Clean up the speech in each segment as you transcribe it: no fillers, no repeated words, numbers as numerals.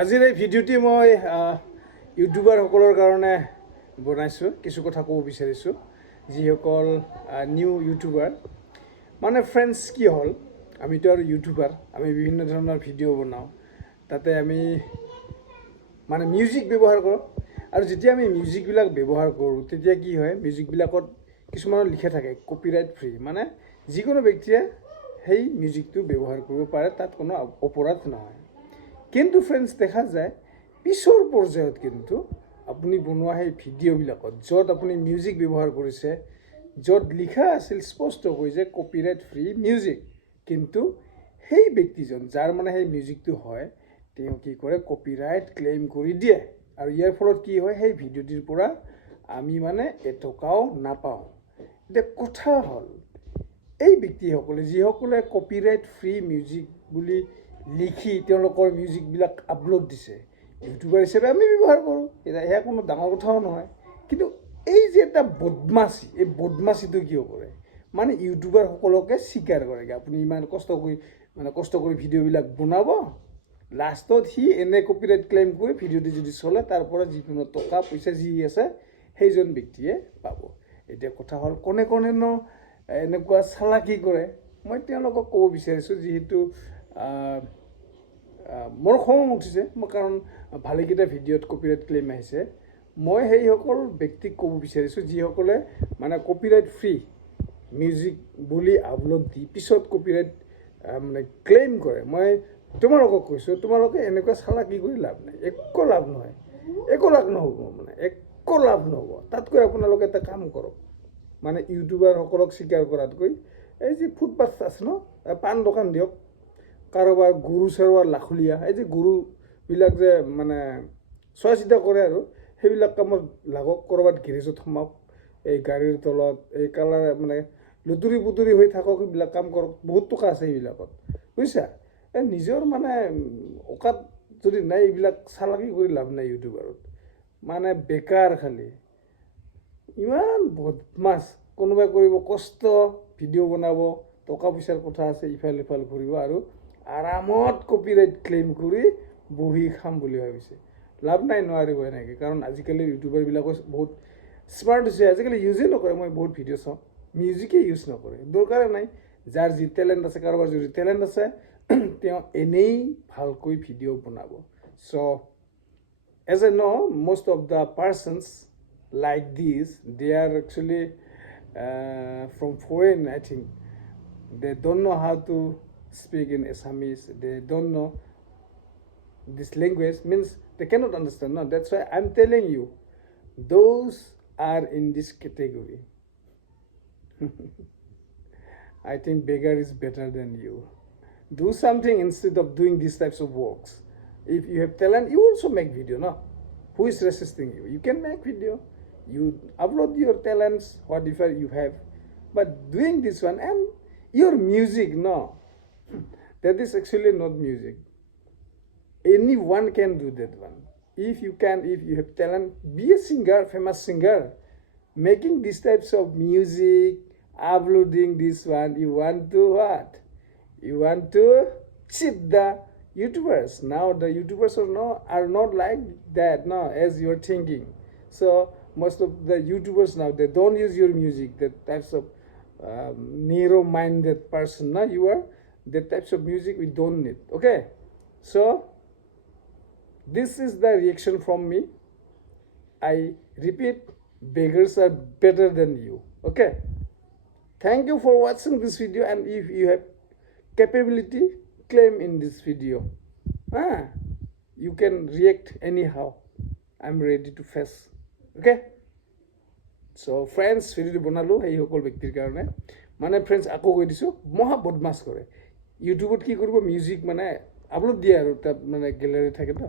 আজিৰ এই ভিডিঅ'টি মই ইউটিউবাৰসকলৰ কাৰণে বনাইছোঁ। কিছু কথা ক'ব বিচাৰিছোঁ, যিসকল নিউ ইউটিউবাৰ। মানে ফ্ৰেণ্ডছ কি হ'ল, আমিতো আৰু ইউটিউবাৰ, আমি বিভিন্ন ধৰণৰ ভিডিঅ' বনাওঁ। তাতে আমি মানে মিউজিক ব্যৱহাৰ কৰোঁ, আৰু যেতিয়া আমি মিউজিকবিলাক ব্যৱহাৰ কৰোঁ তেতিয়া কি হয়, মিউজিকবিলাকত কিছুমানৰ লিখা থাকে কপিৰাইট ফ্ৰী, মানে যিকোনো ব্যক্তিয়ে সেই মিউজিকটো ব্যৱহাৰ কৰিব পাৰে, তাত কোনো অপৰাধ নহয়। কিন্তু ফ্ৰেণ্ডছ দেখা যায় পিছৰ পৰ্যায়ত কিন্তু আপুনি বনোৱা সেই ভিডিঅ'বিলাকত য'ত আপুনি মিউজিক ব্যৱহাৰ কৰিছে, য'ত লিখা আছিল স্পষ্টকৈ যে কপিৰাইট ফ্ৰী মিউজিক, কিন্তু সেই ব্যক্তিজন যাৰ মানে সেই মিউজিকটো হয় তেওঁ কি কৰে, কপিৰাইট ক্লেইম কৰি দিয়ে। আৰু ইয়াৰ ফলত কি হয়, সেই ভিডিঅ'টিৰ পৰা আমি মানে এটকাও নাপাওঁ। এতিয়া কথা হ'ল, এই ব্যক্তিসকলে যিসকলে কপিৰাইট ফ্ৰী মিউজিক বুলি লিখি তেওঁলোকৰ মিউজিকবিলাক আপলোড দিছে, ইউটিউবাৰ হিচাপে আমি ব্যৱহাৰ কৰোঁ, সেয়া কোনো ডাঙৰ কথাও নহয়। কিন্তু এই যে এটা বদমাচি, এই বদমাচিটো কিয় কৰে, মানে ইউটিউবাৰসকলকে স্বীকাৰ কৰেগৈ। আপুনি ইমান কষ্ট কৰি ভিডিঅ'বিলাক বনাব, লাষ্টত সি এনে কপিৰাইট ক্লেইম কৰি ভিডিঅ'টো যদি চলে তাৰ পৰা যিকোনো টকা পইচা যি আছে সেইজন ব্যক্তিয়ে পাব। এতিয়া কথা হ'ল, কোনে কোনেনো এনেকুৱা চালাকি কৰে, মই তেওঁলোকক ক'ব বিচাৰিছোঁ। যিহেতু মোৰ খং উঠিছে, কাৰণ ভালেকেইটা ভিডিঅ'ত কপিৰাইট ক্লেইম আহিছে। মই সেইসকল ব্যক্তিক ক'ব বিচাৰিছোঁ যিসকলে মানে কপিৰাইট ফ্ৰী মিউজিক বুলি আপলোড দি পিছত কপিৰাইট মানে ক্লেইম কৰে। মই তোমালোকক কৈছোঁ, তোমালোকে এনেকুৱা চালাকি কৰি লাভ নাই, একো লাভ নহয়, একো লাভ নহ'ব, মানে একো লাভ নহ'ব। তাতকৈ আপোনালোকে এটা কাম কৰক, মানে ইউটিউবাৰসকলক স্বীকাৰ কৰাতকৈ এই যে ফুটপাথ আছে ন, পাণ দোকান দিয়ক, কাৰোবাৰ গৰু চৰোৱাৰ লাখলীয়া, এই যে গৰুবিলাক যে মানে চোৱা চিতা কৰে আৰু সেইবিলাক কামত লাগক, ক'ৰবাত গেৰেজত সোমাওক, এই গাড়ীৰ তলত এই কালাৰ মানে লুতুৰি পুতুৰি হৈ থাকক, সেইবিলাক কাম কৰক, বহুত টকা আছে এইবিলাকত, বুজিছা। এই নিজৰ মানে অকাত যদি নাই, এইবিলাক চালাকি কৰি লাভ নাই ইউটিউবাৰত, মানে বেকাৰ খালি। ইমান বদমাছ, কোনোবাই কৰিব কষ্ট ভিডিঅ' বনাব, টকা পইচাৰ কথা আছে, ইফাল সিফাল ঘূৰিব আৰু আৰামত কপিৰাইট ক্লেইম কৰি বহি খাম বুলি ভাবিছে। লাভ নাই, নোৱাৰিব এনেকৈ, কাৰণ আজিকালি ইউটিউবাৰবিলাকো বহুত স্মাৰ্ট হৈছে, আজিকালি ইউজেই নকৰে। মই বহুত ভিডিঅ' চাওঁ, মিউজিকেই ইউজ নকৰে, দৰকাৰে নাই। যাৰ যি টেলেণ্ট আছে, কাৰোবাৰ যদি টেলেণ্ট আছে তেওঁ এনেই ভালকৈ ভিডিঅ' বনাব। চ' as I know, most of the persons like this, they are actually from foreign, I think. They don't know how to speak in Assamese. They don't know this language, means they cannot understand. No, that's why I'm telling you, those are in this category. I think beggar is better than you. Do something instead of doing these types of works. If you have talent, you also make video, no? Who is resisting you? You can make video. You upload your talents, whatever you have. But doing this one and your music, no. That is actually not music. Anyone can do that one. If you have talent, be a singer, famous singer. Making these types of music, uploading this one, you want to what? You want to cheat the YouTubers. Now the YouTubers are not like that, no, as you're thinking. So most of the YouTubers now, they don't use your music. That types of narrow-minded person, no, you are. That types of music we don't need. Okay, so this is the reaction from me. I repeat, beggars are better than you. Okay, thank you for watching this video, and if you have capability, claim in this video. You can react anyhow. I'm ready to face. Okay, so friends, ভিডিঅ'টো বনালোঁ সেইসকল ব্যক্তিৰ কাৰণে। মানে friends, আকৌ কৈ দিছোঁ, মহা বদমাছ কৰে। ইউটিউবত কি কৰিব, মিউজিক মানে আপলোড দিয়ে আৰু তাত মানে গেলাৰী থাকে ন,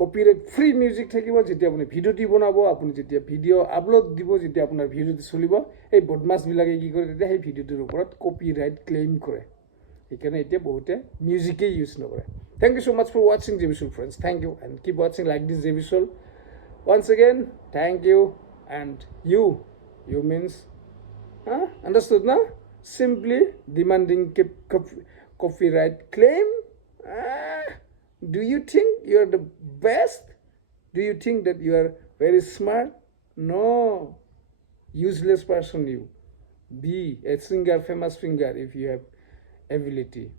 কপিৰাইট ফ্ৰী মিউজিক থাকিব। যেতিয়া আপুনি ভিডিঅ'টি বনাব, আপুনি যেতিয়া ভিডিঅ' আপলোড দিব, যেতিয়া আপোনাৰ ভিডিঅ'টো চলিব, এই বদমাছবিলাকে কি কৰে, তেতিয়া সেই ভিডিঅ'টোৰ ওপৰত কপিৰাইট ক্লেইম কৰে। সেইকাৰণে এতিয়া বহুতে মিউজিকেই ইউজ নকৰে। Thank you so much for watching JBSoul, friends. Thank you, and keep watching like this JBSoul. Once again, thank you, and you means understood, na? Simply demanding copyright claim. Do you think you are the best? Do you think that you are very smart? No. Useless person you. Be a singer, famous singer if you have ability.